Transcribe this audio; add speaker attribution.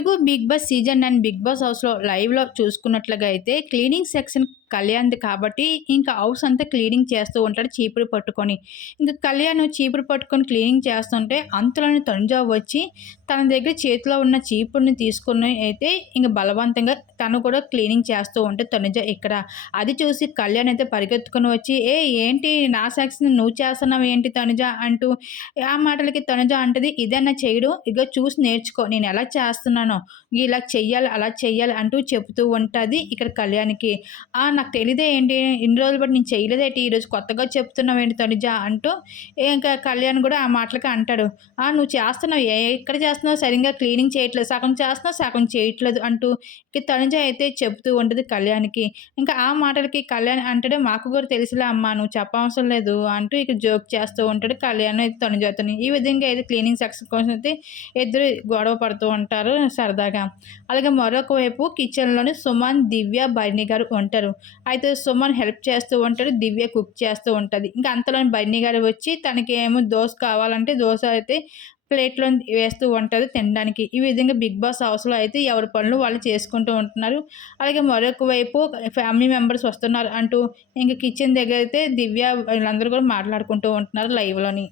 Speaker 1: Telugu big boss season nine big boss హౌస్లో లైవ్లో చూసుకున్నట్లుగా అయితే క్లీనింగ్ సెక్షన్ కళ్యాణ్ది కాబట్టి ఇంకా హౌస్ అంతా క్లీనింగ్ చేస్తూ ఉంటాడు చీపురు పట్టుకొని. ఇంకా కళ్యాణ్ చీపురు పట్టుకొని క్లీనింగ్ చేస్తుంటే అంతలోని తనుజా వచ్చి తన దగ్గర చేతిలో ఉన్న చీపురుని తీసుకుని అయితే ఇంకా బలవంతంగా తను కూడా క్లీనింగ్ చేస్తూ ఉంటే తనుజ ఇక్కడ. అది చూసి కళ్యాణ్ అయితే పరిగెత్తుకొని వచ్చి ఏ ఏంటి నా సాక్షిని నువ్వు చేస్తున్నావు ఏంటి తనుజ? అంటూ ఆ మాటలకి తనుజ అంటది ఇదన్నా చేయడం ఇక చూసి నేర్చుకో నేను ఎలా చేస్తున్నానో ఇలా చెయ్యాలి అలా చెయ్యాలి అంటూ చెబుతూ ఉంటుంది ఇక్కడ కళ్యాణ్కి. నాకు తెలియదే ఏంటి? ఇన్ని రోజులు బట్టి నేను చేయలేదేటి? ఈరోజు కొత్తగా చెప్తున్నావు ఏంటి తనుజా అంటూ ఇంకా కళ్యాణ్ కూడా ఆ మాటలకి అంటాడు. నువ్వు చేస్తున్నావు. ఎక్కడ చేస్తున్నావు? సరిగ్గా క్లీనింగ్ చేయట్లేదు. సగం చేస్తున్నావు సగం చేయట్లేదు అంటూ ఇక తనుజ అయితే చెప్తూ ఉంటుంది కళ్యాణ్కి. ఇంకా ఆ మాటలకి కళ్యాణ్ అంటాడు మాకు కూడా తెలిసిలే అమ్మా నువ్వు చెప్పవసరం లేదు అంటూ ఇక జోక్ చేస్తూ ఉంటాడు కళ్యాణ్ అయితే తనుజాతని ఈ విధంగా అయితే క్లీనింగ్ సెక్షన్ కోసం అయితే ఇద్దరు గొడవ పడుతూ ఉంటారు సరదాగా. అలాగే మరొక వైపు కిచెన్లోని సుమన్ దివ్య భరణి గారు ఉంటారు. అయితే సుమన్ హెల్ప్ చేస్తూ ఉంటాడు దివ్య కుక్ చేస్తూ ఉంటుంది. ఇంకా అంతలోని బన్నీ గారు వచ్చి తనకి ఏమో దోశ కావాలంటే దోశ అయితే ప్లేట్లో వేస్తూ ఉంటుంది తినడానికి. ఈ విధంగా బిగ్ బాస్ హౌస్లో అయితే ఎవరి పనులు వాళ్ళు చేసుకుంటూ ఉంటున్నారు. అలాగే మరొక వైపు ఫ్యామిలీ మెంబర్స్ వస్తున్నారు అంటూ ఇంకా కిచెన్ దగ్గర అయితే దివ్య వీళ్ళందరూ కూడా మాట్లాడుకుంటూ ఉంటున్నారు లైవ్లోని.